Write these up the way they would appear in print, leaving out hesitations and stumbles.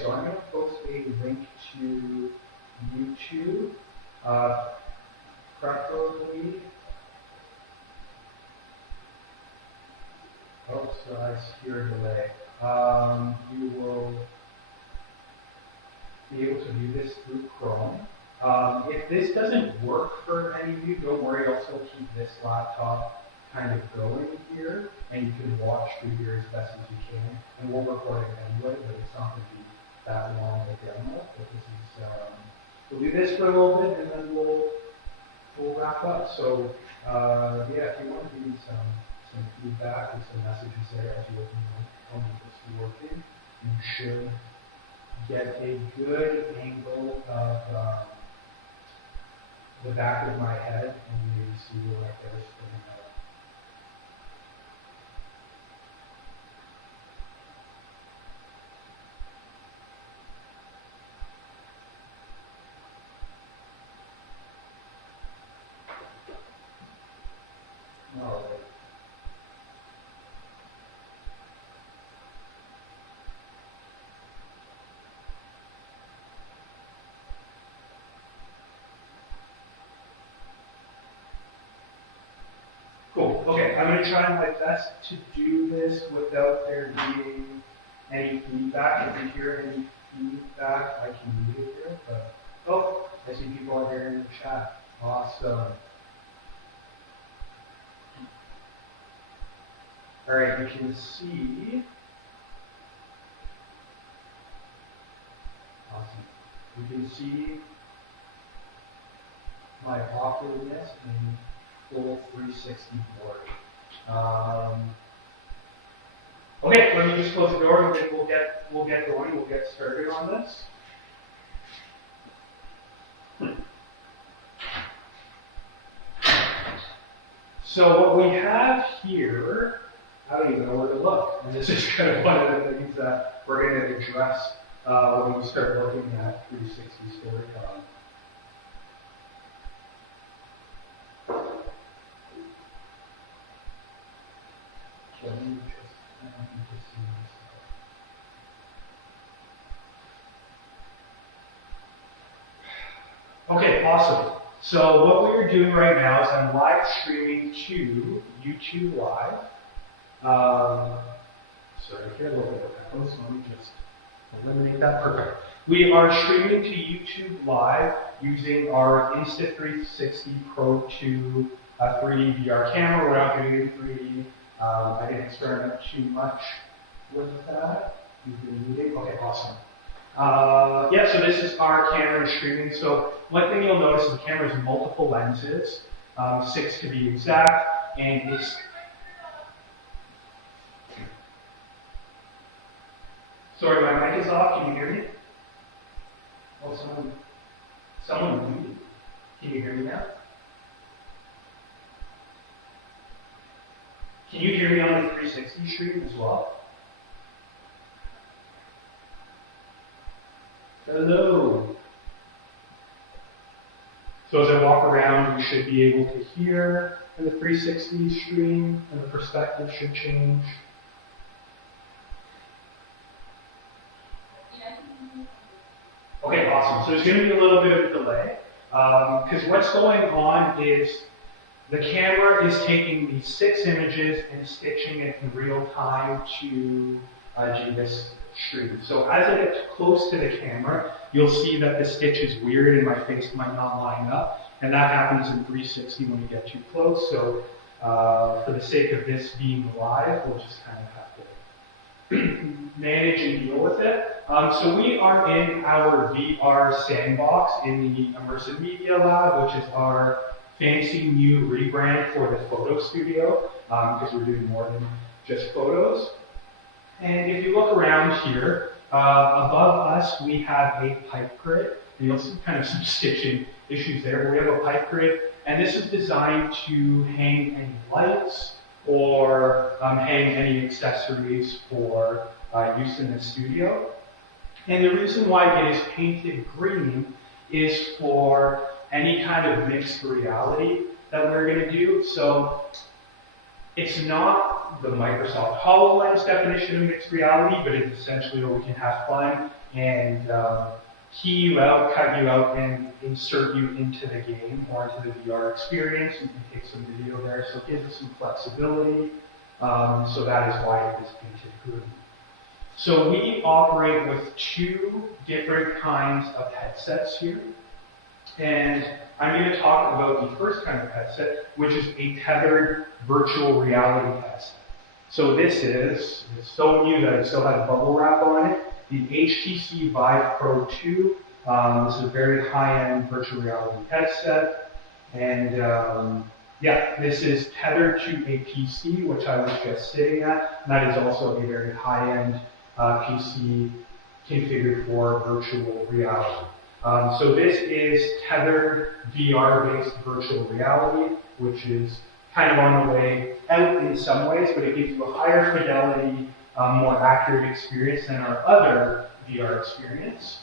so I'm going to post a link to YouTube, preferably. Oh, so I hear a delay. You will be able to view this through Chrome. If this doesn't work for any of you, don't worry, I'll still keep this laptop kind of going here, and you can watch through here as best as you can. And we'll record it anyway, but it's not going to be that long of a demo. But this is, we'll do this for a little bit, and then we'll wrap up. So, yeah, if you want to give me some feedback and some messages there as you're looking at how this is working, you should get a good angle of the back of my head and maybe see what there's spinning out. All right. Cool. Okay, I'm going to try my best to do this without there being any feedback. If you hear any feedback, I can mute it here. But oh, I see people out there in the chat. Awesome. All right, you can see. Awesome. You can see my awkwardness in full 360 board. Okay, let me just close the door and then we'll get going. We'll get started on this. So what we have here, I don't even know where to look. And this is kind of one of the things that we're going to address when we start looking at 360 storytelling. Okay, awesome. So what we're doing right now is I'm live streaming to YouTube Live. Sorry, I can't look at the post. Let me just eliminate that. Perfect. We are streaming to YouTube Live using our Insta360 Pro 2 3D VR camera. We're not doing it in 3D. I didn't experiment too much with that. Okay, awesome. Yeah, so this is our camera streaming. So one thing you'll notice is the camera has multiple lenses, 6 to be exact, and it's sorry, my mic is off. Can you hear me? Oh, someone muted. Can you hear me now? Can you hear me on the 360 stream as well? Hello. So as I walk around, you should be able to hear in the 360 stream, and the perspective should change. Okay, awesome. So there's going to be a little bit of a delay, because what's going on is the camera is taking these 6 images and stitching it in real time to do this stream. So as I get close to the camera, you'll see that the stitch is weird and my face might not line up. And that happens in 360 when you get too close. So for the sake of this being live, we'll just kind of have to manage and deal with it. So we are in our VR sandbox in the Immersive Media Lab, which is our fancy new rebrand for the photo studio, because we're doing more than just photos. And if you look around here, above us we have a pipe grid. And you'll see kind of some stitching issues there, but we have a pipe grid, and this is designed to hang any lights or hang any accessories for use in the studio. And the reason why it is painted green is for any kind of mixed reality that we're going to do. So it's not the Microsoft HoloLens definition of mixed reality, but it's essentially where we can have fun and key you out, cut you out, and insert you into the game or into the VR experience. You can take some video there, so it gives us some flexibility. So that is why it is painted green. So we operate with two different kinds of headsets here. And I'm going to talk about the first kind of headset, which is a tethered virtual reality headset. So this is, it's so new that it still has bubble wrap on it, the HTC Vive Pro 2. This is a very high-end virtual reality headset. And yeah, this is tethered to a PC, which I was just sitting at. And that is also a very high-end PC configured for virtual reality. So this is tethered VR-based virtual reality, which is kind of on the way out in some ways, but it gives you a higher fidelity, more accurate experience than our other VR experience,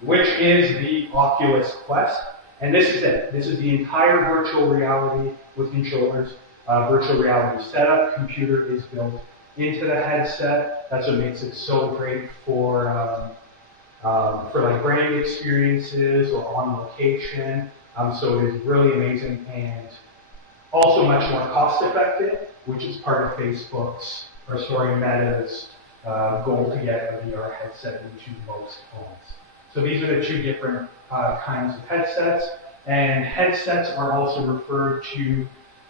which is the Oculus Quest. And this is it. This is the entire virtual reality with controllers, virtual reality setup. Computer is built into the headset. That's what makes it so great for like branding experiences or on location. So it is really amazing and also much more cost effective, which is part of Facebook's, or sorry, Meta's goal to get a VR headset into most phones. So these are the two different kinds of headsets, and headsets are also referred to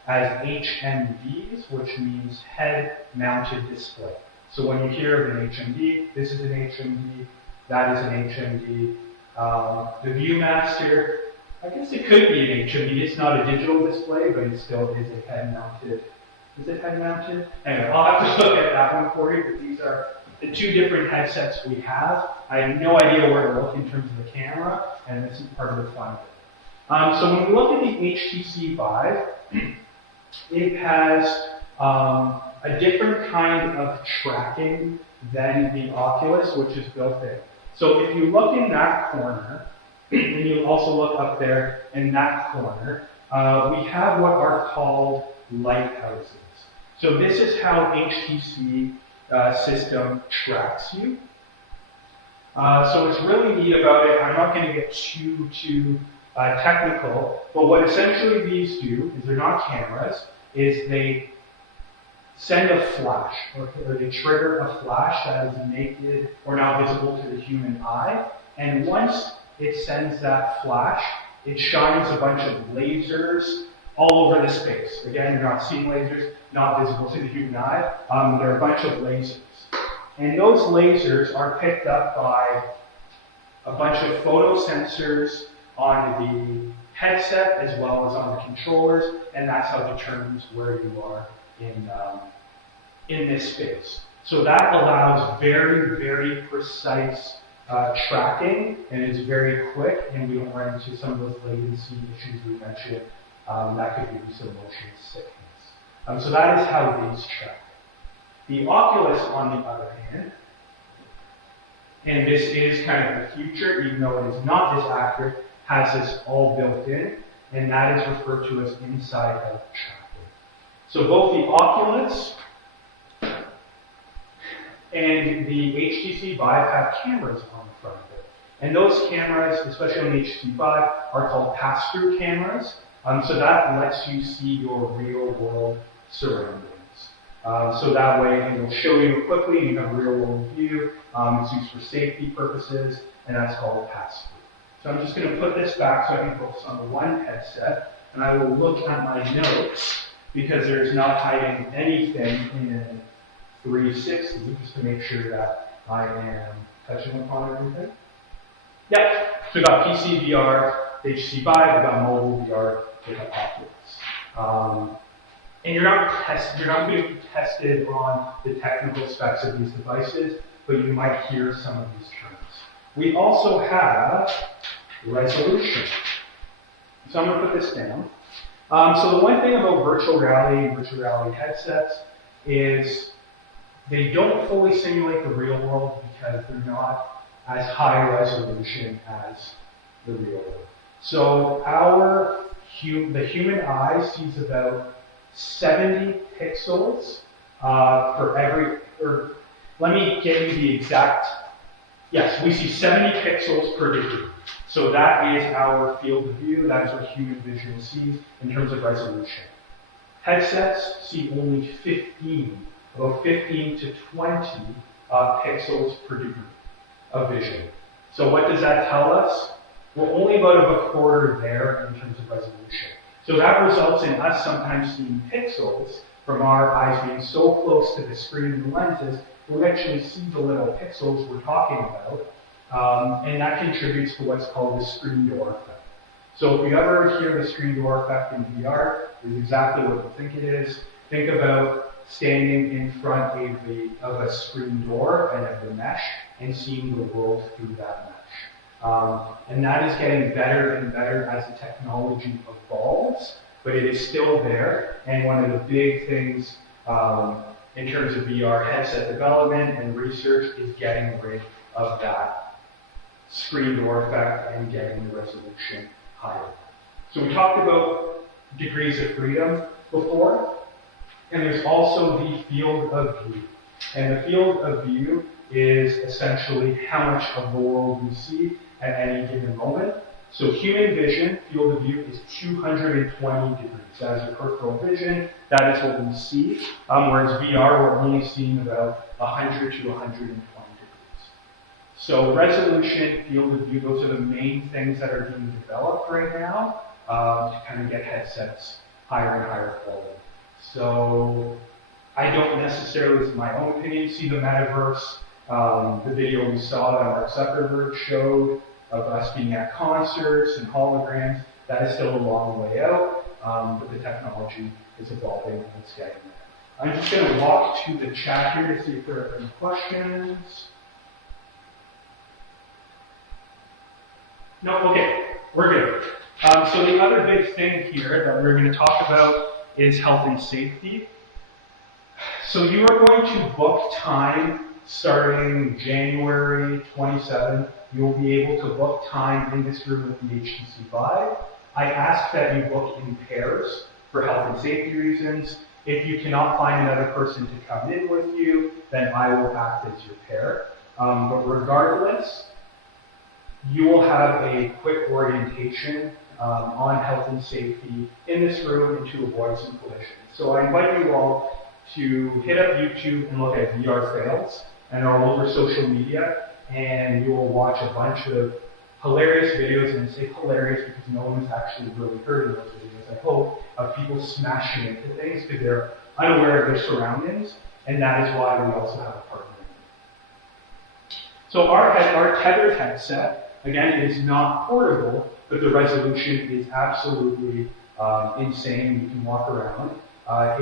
as HMDs, which means head-mounted display. So when you hear of an HMD, this is an HMD, that is an HMD. The Viewmaster, I guess it could be an HMD. It's not a digital display, but it still is a head-mounted. Is it head-mounted? Anyway, I'll have to look at that one for you, but these are the two different headsets we have. I have no idea where to look in terms of the camera, and this is part of the fun of it. So when we look at the HTC Vive, it has a different kind of tracking than the Oculus, which is built in. So if you look in that corner, and you also look up there in that corner, we have what are called lighthouses. So this is how HTC system tracks you. So what's really neat about it, I'm not going to get too technical, but what essentially these do is they're not cameras, is they send a flash, or they trigger a flash that is naked or not visible to the human eye, and once it sends that flash, it shines a bunch of lasers all over the space. Again, you're not seeing lasers, not visible to the human eye. They're a bunch of lasers. And those lasers are picked up by a bunch of photo sensors on the headset as well as on the controllers, and that's how it determines where you are in this space. So that allows very, very precise tracking, and it's very quick, and we don't run into some of those latency issues we mentioned that could give you some motion sickness. So that is how these track. The Oculus, on the other hand, and this is kind of the future, even though it is not as accurate, has this all built in, and that is referred to as inside-out tracking. So both the Oculus and the HTC Vive have cameras on the front of it. And those cameras, especially on the HTC Vive, are called pass-through cameras. So that lets you see your real-world surroundings. So that way it will show you quickly, you have a real-world view. It's used for safety purposes, and that's called a pass-through. So I'm just going to put this back so I can focus on the one headset, and I will look at my notes because there's not hiding anything in 360, just to make sure that I am touching upon everything. Yep, so we got PC VR, HTC Vive, we got mobile VR, we got Oculus. And you're not going to be tested on the technical specs of these devices, but you might hear some of these terms. We also have resolution. So I'm going to put this down. So the one thing about virtual reality and virtual reality headsets is they don't fully simulate the real world because they're not as high resolution as the real world. So the human eye sees about 70 pixels for every, or Let me get you the exact, yes, we see 70 pixels per degree. So that is our field of view, that is what human vision sees in terms of resolution. Headsets see only 15, about 15 to 20 pixels per degree of vision. So what does that tell us? We're only about a quarter there in terms of resolution. So that results in us sometimes seeing pixels from our eyes being so close to the screen and the lenses, we actually see the little pixels we're talking about, and that contributes to what's called the screen door effect. So if you ever hear the screen door effect in VR, it's exactly what you think it is. Think about standing in front of a screen door and of the mesh and seeing the world through that mesh. And that is getting better and better as the technology evolves, but it is still there. And one of the big things in terms of VR headset development and research is getting rid of that screen door effect and getting the resolution higher. So we talked about degrees of freedom before, and there's also the field of view. And the field of view is essentially how much of the world we see at any given moment. So human vision, field of view, is 220 degrees. That is your peripheral vision. That is what we see. Whereas VR, we're only seeing about 100 to 120 degrees. So resolution, field of view, those are the main things that are being developed right now to kind of get headsets higher and higher quality. So I don't necessarily, in my own opinion, see the metaverse. The video we saw that Mark Zuckerberg showed of us being at concerts and holograms, that is still a long way out, but the technology is evolving and it's getting there. I'm just going to walk to the chat here to see if there are any questions. No, okay, we're good. So the other big thing here that we're going to talk about is health and safety. So you are going to book time starting January 27th. You'll be able to book time in this room with the HTC Vive. I ask that you book in pairs for health and safety reasons. If you cannot find another person to come in with you, then I will act as your pair. But regardless, you will have a quick orientation on health and safety in this room and to avoid some collisions. So I invite you all to hit up YouTube and look at VR fails and all over social media, and you will watch a bunch of hilarious videos, and I say hilarious because no one has actually really heard of those videos, I hope, of people smashing into things because they're unaware of their surroundings, and that is why we also have a partner. So our tethered headset, again, is not portable, but the resolution is absolutely insane. You can walk around.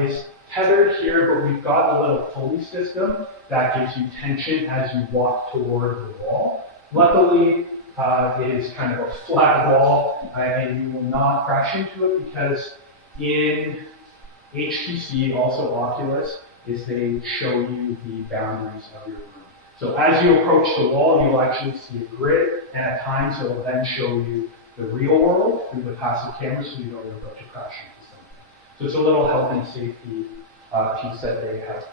It's tethered here, but we've got a little pulley system that gives you tension as you walk toward the wall. Luckily, it is kind of a flat wall, and you will not crash into it because in HTC, also Oculus, is they show you the boundaries of your room. So as you approach the wall, you'll actually see a grid, and at times it will then show you the real world through the passive camera, so you know you're about to crash into something. So it's a little health and safety piece that they have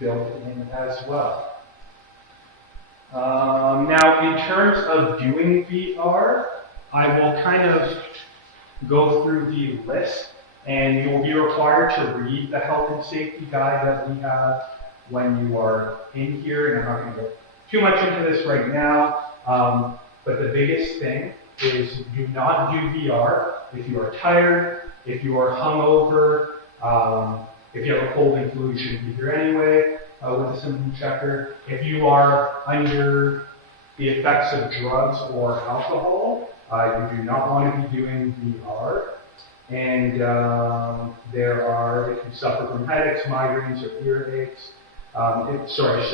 built in as well. Now, in terms of doing VR, I will kind of go through the list, and you'll be required to read the health and safety guide that we have when you are in here, and I'm not going to go too much into this right now, but the biggest thing is do not do VR if you are tired, if you are hungover, if you have a cold and flu, you shouldn't be here anyway with a symptom checker. If you are under the effects of drugs or alcohol, you do not want to be doing VR. And if you suffer from headaches, migraines, or earaches,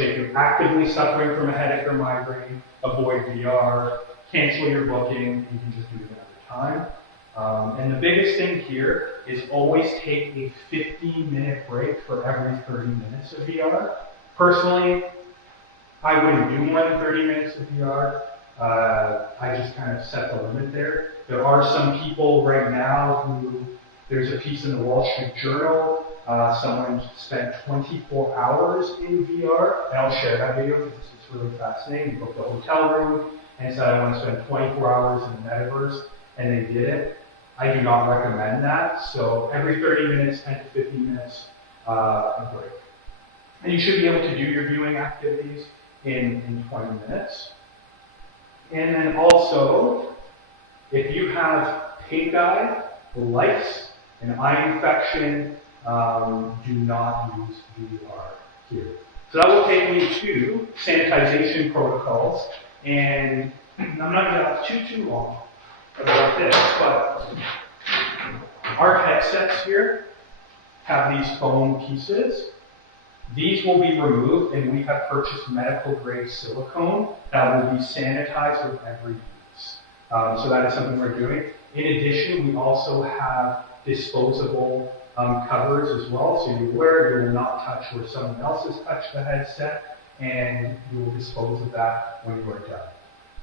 if you're actively suffering from a headache or migraine, avoid VR, cancel your booking, you can just do it another time. And the biggest thing here is always take a 15-minute break for every 30 minutes of VR. Personally, I wouldn't do more than 30 minutes of VR. I just kind of set the limit there. There are some people right now who, there's a piece in the Wall Street Journal someone spent 24 hours in VR, and I'll share that video because it's really fascinating. He booked a hotel room and said, I want to spend 24 hours in the metaverse, and they did it. I do not recommend that, so every 30 minutes, 10 to 15 minutes, a break. And you should be able to do your viewing activities in 20 minutes. And then also, if you have pink eye, lice, an eye infection, do not use VR here. So that will take me to sanitization protocols, and I'm not going to have too long about this, but our headsets here have these foam pieces. These will be removed, and we have purchased medical grade silicone that will be sanitized with every use. So that is something we're doing. In addition, we also have disposable covers as well, so you wear it, you will not touch where someone else has touched the headset, and you will dispose of that when you are done.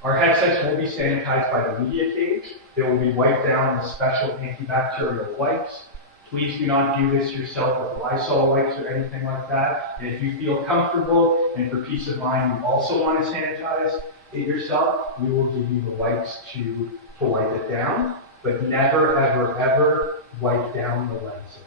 Our headsets will be sanitized by the media cage. They will be wiped down with special antibacterial wipes. Please do not do this yourself with Lysol wipes or anything like that. And if you feel comfortable and for peace of mind you also want to sanitize it yourself, we will give you the wipes to wipe it down. But never, ever, ever wipe down the lenses.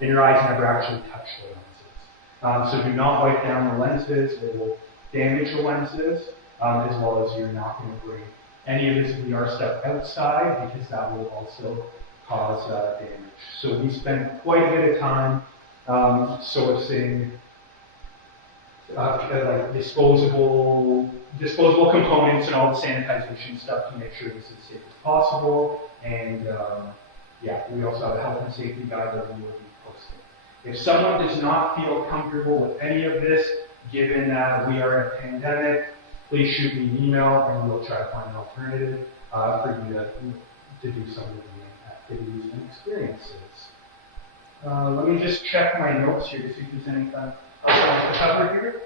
And your eyes never actually touch the lenses. So do not wipe down the lenses. It will damage the lenses, as well as you're not going to bring any of this VR stuff outside because that will also cause damage. So we spend quite a bit of time sourcing like disposable components and all the sanitization stuff to make sure this is as safe as possible. And yeah, we also have a health and safety guide that we will be posting. If someone does not feel comfortable with any of this, given that we are in a pandemic, please shoot me an email and we'll try to find an alternative for you to do some of the activities and experiences. Let me just check my notes here to see if there's anything else I want to cover here.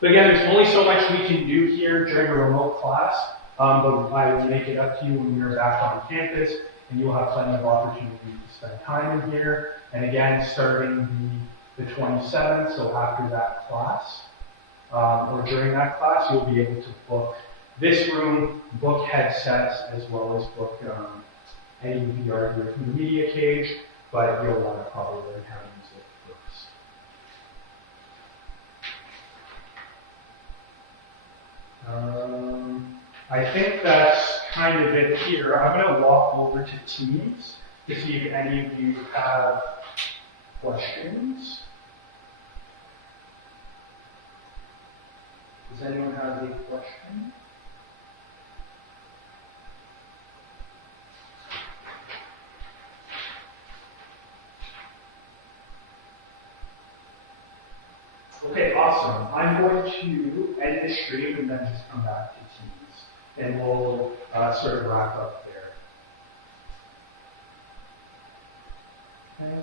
But again, there's only so much we can do here during a remote class, but I will make it up to you when we're back on campus, and you'll have plenty of opportunity to spend time in here. And again, starting the 27th, so after that class, or during that class, you'll be able to book this room, book headsets, as well as book any VR gear from the media cage, but you'll want to probably learn how to use it first. I think that's kind of it here. I'm going to walk over to Teams to see if any of you have questions. Does anyone have a question? Okay, awesome. I'm going to end the stream and then just come back to Teams. And we'll sort of wrap up there. Okay.